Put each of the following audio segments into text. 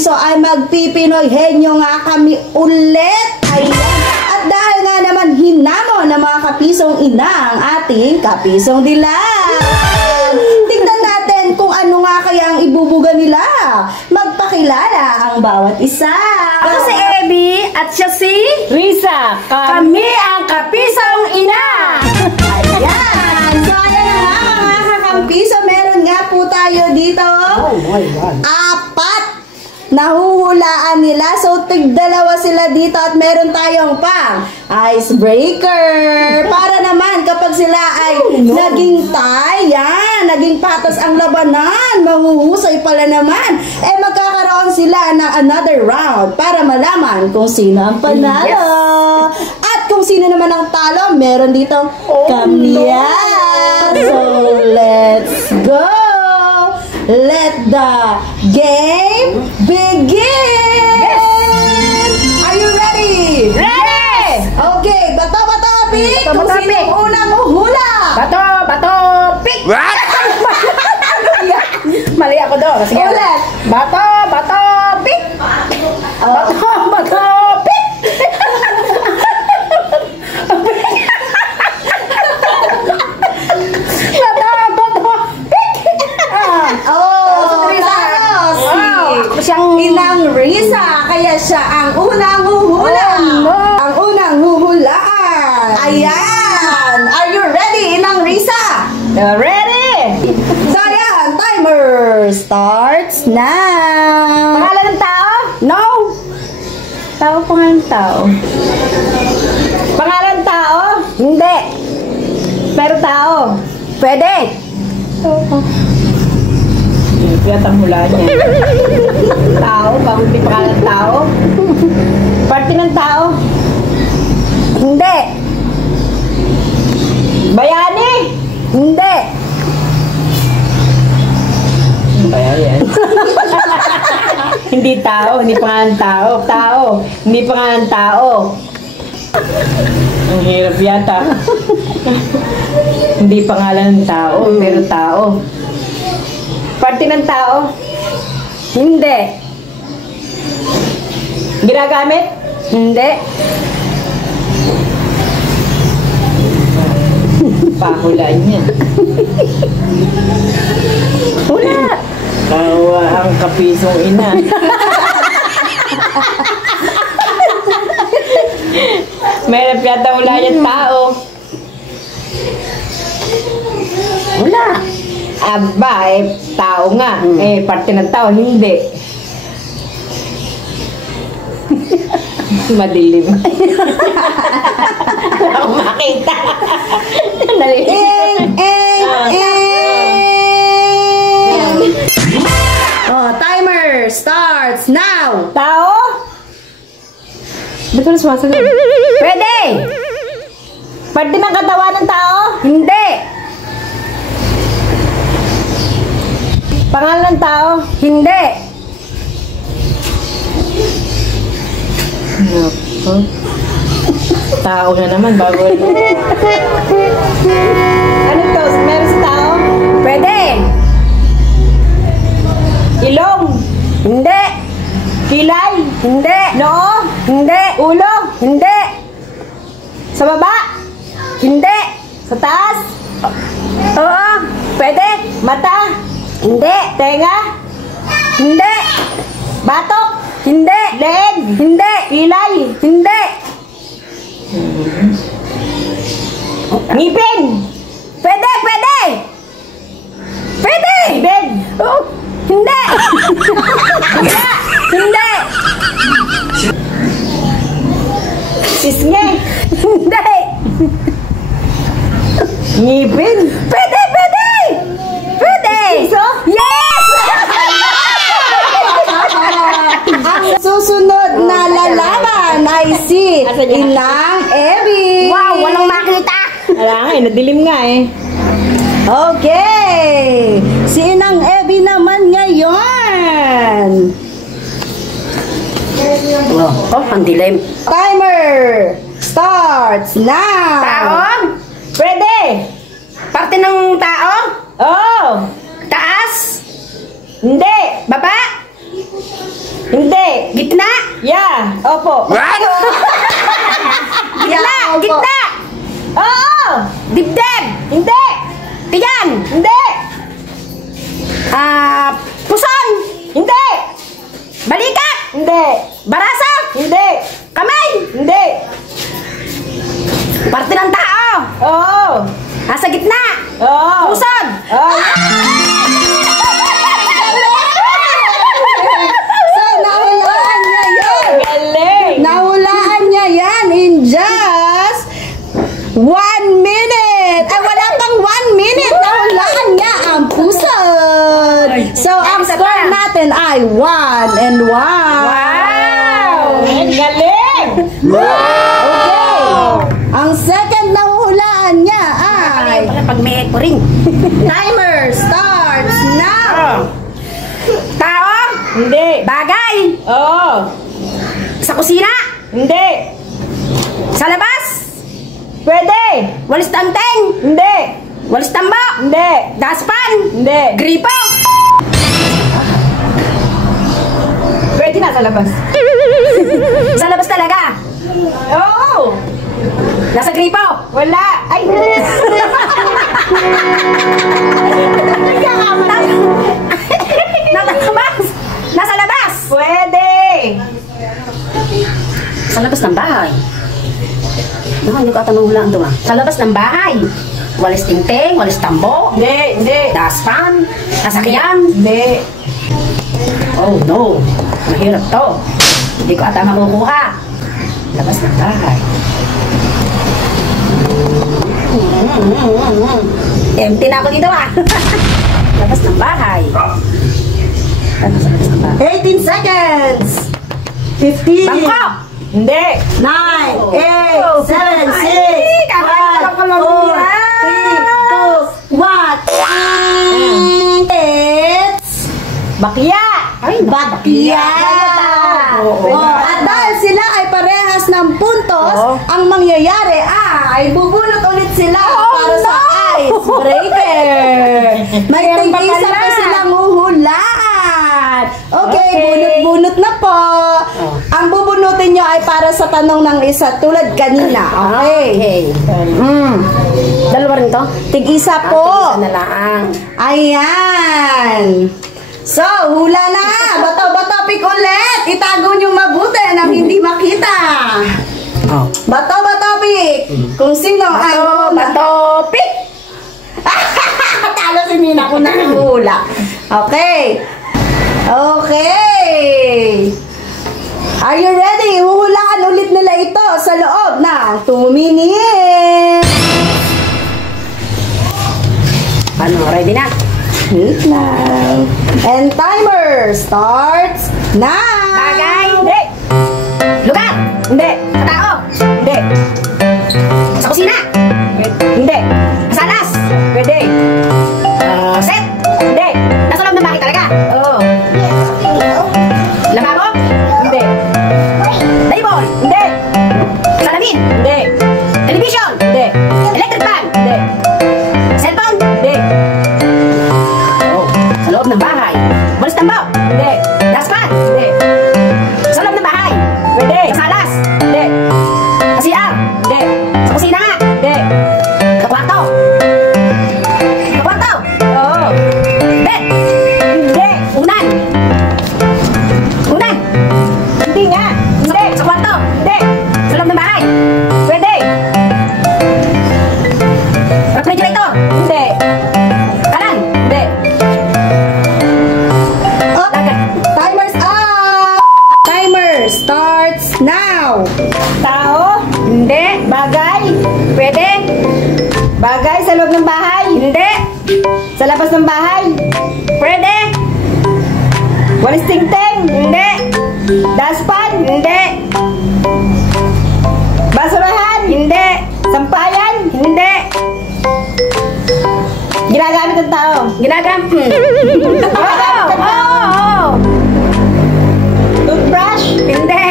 kapiso ay magpipinoy henyo nga kami ulit. Ayan. At dahil nga naman hinamo ng mga kapisong ina ang ating kapisong dilag. Tingnan natin kung ano nga kaya ang ibubuga nila. Magpakilala ang bawat isa. Ako si Abby at siya si Risa. Kami ang kapisong ina. Ayan. So ayan na nga mga kakampiso. Meron nga po tayo dito. Oh my God. 4 nahuhulaan nila. So, tig-2 sila dito at meron tayong pang icebreaker. Para naman kapag sila ay naging tie, yan, naging patas ang labanan, mahuhusay pala naman, eh magkakaroon sila ng another round para malaman kung sino ang panalo. Yes. At kung sino naman ang talo, meron dito kamyan. So, let's go! Let the game begin! Yes! Are you ready? Ready! Okay, bato, pick! Bato, Kung sino pick. ang unang uhula! Bato, pick! What? Mali ako doon. Sige. Ulit! Bato, pick! Bato, pick! Oh, tapos Siyang Inang Risa, kaya siya ang unang huhula. Oh, no. Ang unang huhulaan. Ayan! Are you ready, Inang Risa? ready! So, ayan, timer starts now. Pangalan ng tao? No! Pangalan ng tao? Pangalan ng tao? Hindi. Pero tao? Pwede. Kaya hula niya. Tao? Bakit hindi pangalan ng tao? Parte ng tao? Hindi. Bayani? Hindi. Bayani. Hindi tao, hindi pangalan ng tao. Tao, hindi pangalan ng tao. Ang hirap yata. Hindi pangalan ng tao, pero tao. Parte ng tao? Hindi. Ginagamit? Hindi. Pahulaan niya. Wala. Tawa ang kapisong ina. Meron yata wala yung tao. Wala. Aba, eh, tao nga. Eh, parte ng tao, hindi. Madilim. Wala akong makita. Ing! Oh, timer starts now. Tao? Ba't wala sumasagot? Pwede. Parte ng katawan ng tao? Hindi. Pangalan ng tao? Hindi. Nako. Tao na naman, bago. Ano to? Meron sa tao? Pwede. Ilong? Hindi. Kilay? Hindi. Noo? Hindi. Ulo? Hindi. Sa baba? Hindi. Sa taas? Oo. Pwede. Mata? Hindi. Tenga? Hindi. Batok? Hindi. Leeg? Hindi. Kilay? Hindi. Ngipin? Pwede. Pwede. Pwede. Bed? Oh. Hindi. Hindi. Sisnge? Hindi. Ngipin? Pwede. Pwede. Pwede. Piso? Yes! Ang susunod na lalaban ay si Inang Abby. Wow, walang makita. Wala nga eh, nadilim nga eh. Okay. Si Inang Abby naman ngayon. Oh, ang dilim. Timer starts now. Tao? Pwede. Parte ng tao? Oh. Taas? Hindi. Baba? Hindi. Gitna? Yeah. Opo. Gitna! opo. Gitna! Oo. Dibdib! Hindi. Tiyan! Hindi. Puson! Hindi. Balikat! Hindi. Barasa! Hindi. Kamay! Hindi. Parte ng tao! Oo. Nasa gitna! Oo. Puson! Oo. So, nahulaan niya yan. Galing. Nahulaan niya yan in just 1 minute. Ay, wala pang 1 minute. Nahulaan niya ang puson. So, ang score natin ay 1 and 1. Wow. Ang galing. Okay. Ang second na huhulaan niya ay Pag may echo ring. timer starts now. Tao! Hindi. Bagay! Oo. Sa kusina! Hindi. Sa labas! Pwede. Walis tangteng! Hindi. Walis tambak! Hindi. Daspan! Hindi. Gripo! Pwede na sa labas. Sa labas talaga! Oo. Nasa gripo! Wala. Ay. Nasa labas! Nasa labas! Pwede. Sa labas ng bahay. Naku, hindi ko ata nahulaan ito ah. Sa labas ng bahay. Walis tingting, walis tambo, Hindi. Hindi. daspan, nasakyan. Hindi. Oh no, mahirap to. Hindi ko ata makukuha. Labas ng bahay. Empty na ako dito ah. Labas ng bahay. Ano sa labas ng bahay? 18 seconds. 15. Bangko! Hindi. 9, 8, 7, 6, 5, 4, 3, 2, 1. It's Bakya. Ay, Bakya! Oo. At dahil sila ay parehas ng puntos, Oo. ang mangyayari ay bubunot ulit sila para sa icebreaker. May Meron pa tig-isa pala. pa silang uhulaan. Okay, Okay. bunot-bunot na po. Ang bubunutin nyo ay para sa tanong ng isa tulad kanina. Okay. Dalawa rin to? Tig-isa po. Isa na lang. Ayan. So, hula na. Bato-bato pick ulit. Itago nyo mabuti nang hindi makita. Oh. Bato-bato pick. Kung sino ang Bato, pick! Talo si Mina kung nakahula. Okay. Okay. Are you ready? Huhulaan ulit nila ito sa loob ng 2 minutes. Ano, ready na? Wait lang. And timer starts now. Bagay! Hindi. Lugar! Hindi. Tao! Hindi. Sa kusina! Hindi. Sa alas! Pwede. Set! Hindi. Nasa loob ng bahay talaga! Oo. Lababo! Hindi. Dayball! Hindi. Salamin! Hindi. Television! Hindi. Electric fan! Hindi. Cellphone! Hindi. Oh, sa loob ng bahay! Walis tambaw! Hindi. Daspan! Hindi. Sa loob ng bahay! Pwede. Sa alas! Hindi. Sa CR! Hindi. Sa kusina nga! Hindi. Sa kwarto! Sa kwarto! Oo. Bed! Hindi. Unan! Unan! Hindi nga. Hindi. Sa kwarto! Hindi. Sa loob ng bahay! Pwede. Refrigerator! Hindi. Kalan! Hindi. Oh, timer's up. Timer starts now. Tao. Hindi! Bagay. Pwede! Bagay sa loob ng bahay. Hindi! Sa labas ng bahay. Pwede! Walis tingteng. Hindi! Daspan. Hindi! Basurahan. Hindi! Sampayan. Hindi! Ginagamit ng tao. Ginagamit! Ginagamit ng tao. Oo! Toothbrush. Hindi!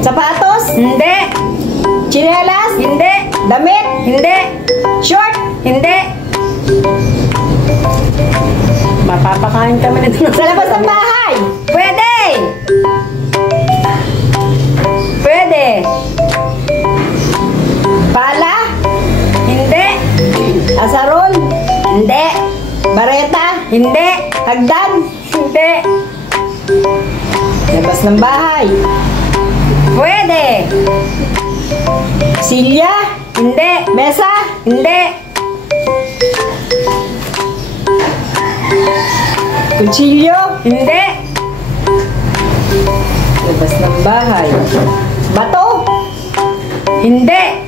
Sapatos. Hindi! Chinelas. Hindi! Damit. Hindi! Short. Hindi! Mapapakain kami nito. Sa labas ng bahay! Pwede! Pwede! Pala? Hindi! Asarol? Hindi! Bareta? Hindi! Hagdan? Hindi! Labas ng bahay. Pwede! Silya? Hindi! Mesa? Hindi! Kutsilyo? Hindi! Labas ng bahay. Bato? Hindi!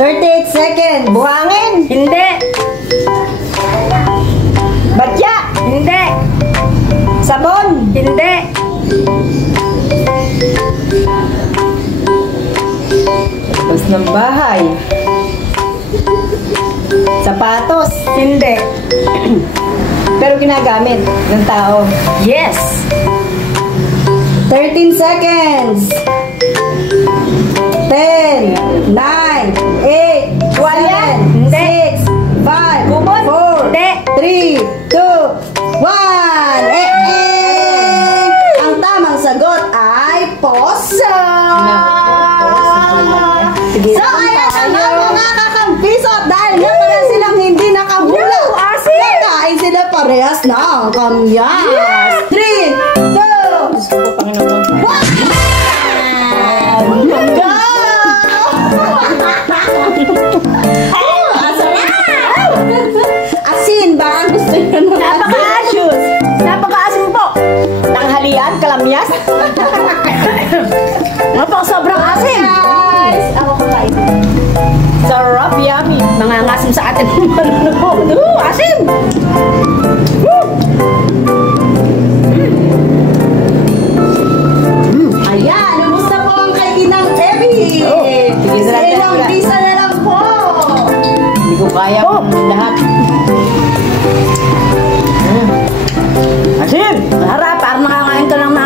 38 seconds. Buhangin? Hindi! Batya? Hindi! Sabon? Hindi! Labas ng bahay. Sapatos? Hindi! Pero ginagamit ng tao. Yes! 13 seconds. 10, 9, 8, Tuwalya? 7, Hindi. 6, 5, Kubot? 4, Hindi. 3, 2, 1. Ang tamang sagot ay poso. Sige. So, ayan na nga mga kakampiso. Dahil nga pala silang hindi nakahula. No, asin! Kakain sila parehas ng kamyas. 3, 2, Gusto ko Panginoon. 1. Go! Asin, baka gusto nyo ng asin. Napaka-asyos. Napakaasim po! Tanghalian, kalamyas. Sobrang asim! Guys, ako kakain. Sarap, yummy. Mga ngasim sa atin manonood. Asim! Ayan, lubos na po ang kay Inang Evie. tigil na natin. Ilang pisa na lang po. Hindi ko kaya lahat. Asim! Harap, parang nakakain ka lang na